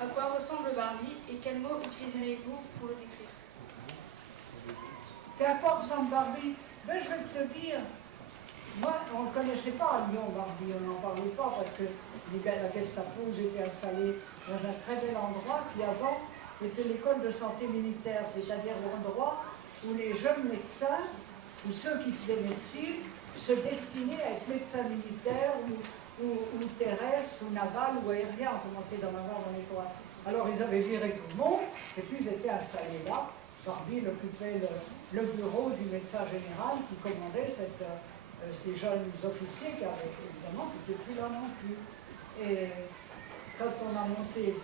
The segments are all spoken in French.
À quoi ressemble Barbie et quel mot utiliserez-vous pour le décrire? À quoi ressemble Barbie? Ben, je vais te dire, moi, on ne connaissait pas à Lyon Barbie, on n'en parlait pas parce que la Gestapo était installée dans un très bel endroit qui avant était l'école de santé militaire, c'est-à-dire l'endroit où les jeunes médecins ou ceux qui faisaient médecine se destinaient à être médecins militaires ou terrestres, ou navals, ou aériens. On commençait d'en avoir dans les classes. Alors ils avaient viré tout le monde, et puis ils étaient installés là. Barbie occupait le bureau du médecin général qui commandait ces jeunes officiers qui avaient évidemment qui n'étaient plus là non plus. Et quand on a monté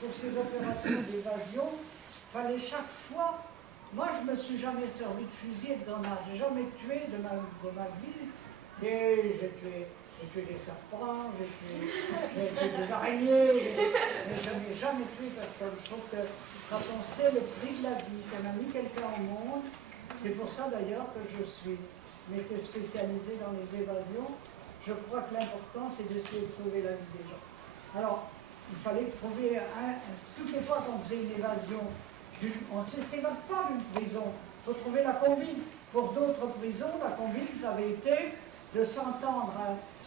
pour ces opérations d'évasion, il fallait chaque fois. Moi, je ne me suis jamais servi de fusil et de grenade. Je n'ai jamais tué de ma vie. J'ai tué des serpents, j'ai tué des araignées, mais je n'ai jamais tué personne. Je trouve que quand on sait le prix de la vie, qu'on a mis quelqu'un au monde, c'est pour ça d'ailleurs que je m'étais spécialisée dans les évasions. Je crois que l'important, c'est d'essayer de sauver la vie des gens. Alors, il fallait trouver toutes les fois qu'on faisait une évasion, on ne s'évade pas d'une prison, il faut trouver la combine. Pour d'autres prisons, la combine, ça avait été de s'entendre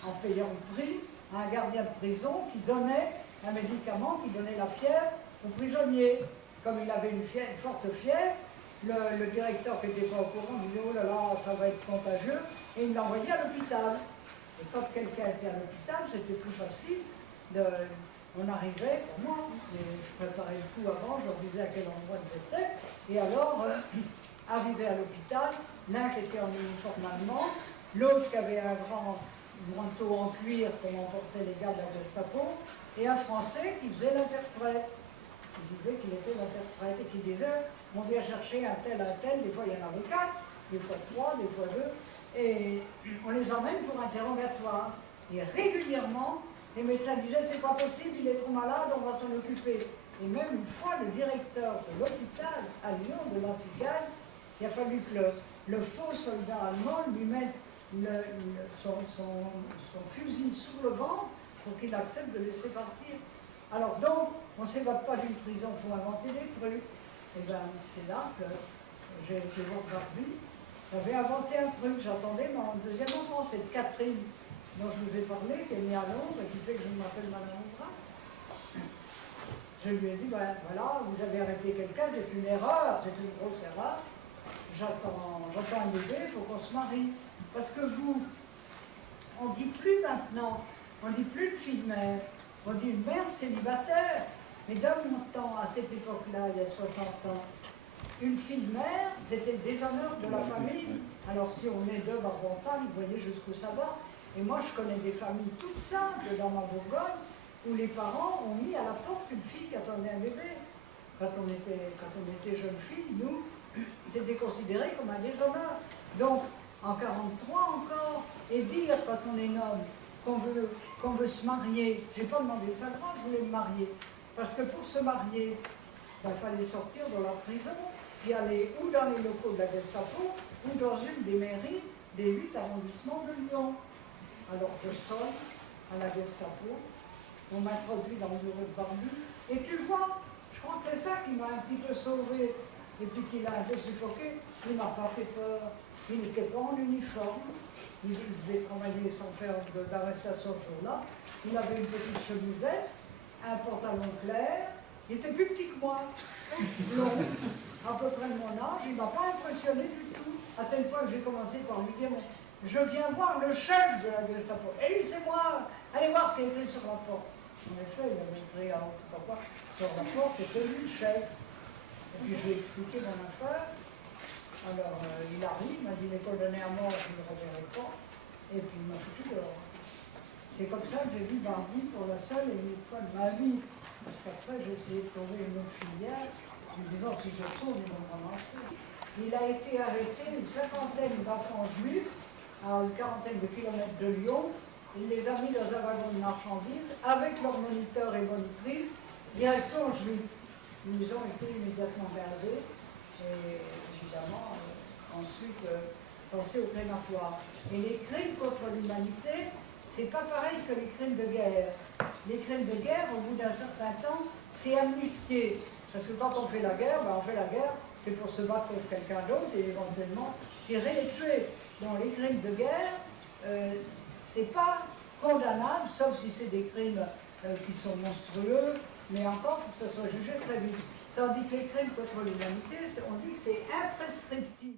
en payant le prix à un gardien de prison qui donnait un médicament, qui donnait la fièvre aux prisonniers. Comme il avait une forte fièvre, le directeur qui n'était pas au courant disait « Oh là là, ça va être contagieux » et il l'envoyait à l'hôpital. Et quand quelqu'un était à l'hôpital, c'était plus facile. On arrivait, pour moi, je préparais le coup avant, je leur disais à quel endroit ils étaient, et alors, arrivé à l'hôpital, l'un qui était en uniforme allemand, l'autre qui avait un grand manteau en cuir comme emportaient les gars de la Gestapo, et un Français qui faisait l'interprète. Il disait qu'il était l'interprète, et qui disait, on vient chercher un tel, des fois il y en avait 4, des fois 3, des fois 2, et on les emmène pour interrogatoire. Et régulièrement, les médecins disaient, c'est pas possible, il est trop malade, on va s'en occuper. Et même une fois, le directeur de l'hôpital à Lyon, de l'Antigaille, il a fallu que le faux soldat allemand lui mette son fusil sous le ventre pour qu'il accepte de laisser partir. Alors donc, on ne s'évade pas d'une prison, il faut inventer des trucs. Et bien, c'est là que j'ai été voir Barbie. J'avais inventé un truc, j'attendais mon deuxième enfant, c'est Catherine, dont je vous ai parlé, qui est née à Londres et qui fait que je m'appelle Madame Ombra. Je lui ai dit, ben voilà, vous avez arrêté quelqu'un, c'est une erreur, c'est une grosse erreur. J'attends un bébé, il faut qu'on se marie. Parce que vous, on ne dit plus maintenant, on ne dit plus de fille mère, on dit une mère célibataire. Mais dans mon temps, à cette époque-là, il y a 60 ans, une fille mère, c'était le déshonneur de la famille. Alors si on est deux Barbentales, vous voyez jusqu'où ça va. Et moi, je connais des familles toutes simples dans ma Bourgogne, où les parents ont mis à la porte une fille qui attendait un bébé. Quand on était jeune fille, nous, c'était considéré comme un déshonneur. Donc, en 1943 encore, et dire quand on est homme qu'on veut se marier, j'ai pas demandé ça, je voulais me marier. Parce que pour se marier, il fallait sortir de la prison, puis aller ou dans les locaux de la Gestapo, ou dans une des mairies des 8 arrondissements de Lyon. Alors je sonne à la Gestapo, on m'introduit dans le bureau de Barbie, et tu vois, je crois que c'est ça qui m'a un petit peu sauvé, et puis qui l'a un peu suffoqué. Il ne m'a pas fait peur, il n'était pas en uniforme, il devait travailler sans faire d'arrestation ce jour-là, il avait une petite chemisette, un pantalon clair, il était plus petit que moi, blond, à peu près de mon âge, il ne m'a pas impressionné du tout, à tel point que j'ai commencé par lui dire, je viens voir le chef de la Gestapo. Et lui, c'est moi, allez voir ce qui est écrit sur la porte. En effet, il avait écrit, je ne sais pas quoi, sur la porte, c'était lui le chef. Et puis je lui ai expliqué mon affaire. Alors il arrive, il m'a dit, l'école donnée à mort, je ne le reverrai pas. Et puis il m'a foutu dehors. C'est comme ça que j'ai vu Barbie pour la seule et unique fois de ma vie. Parce qu'après, j'ai essayé de trouver une autre filière, en me disant, si je tourne, ils vont me ramasser. Il a été arrêté une cinquantaine d'enfants juifs à une quarantaine de kilomètres de Lyon. Il les a mis dans un wagon de marchandises avec leurs moniteurs et monitrices, direction Auschwitz. Ils ont été immédiatement gazés et évidemment ensuite pensés au crématoire. Et les crimes contre l'humanité, c'est pas pareil que les crimes de guerre. Les crimes de guerre, au bout d'un certain temps, c'est amnistié. Parce que quand on fait la guerre, ben on fait la guerre, c'est pour se battre contre quelqu'un d'autre et éventuellement tirer et tuer. Dans les crimes de guerre, c'est pas condamnable, sauf si c'est des crimes qui sont monstrueux, mais encore, il faut que ça soit jugé très vite. Tandis que les crimes contre l'humanité, on dit que c'est imprescriptible.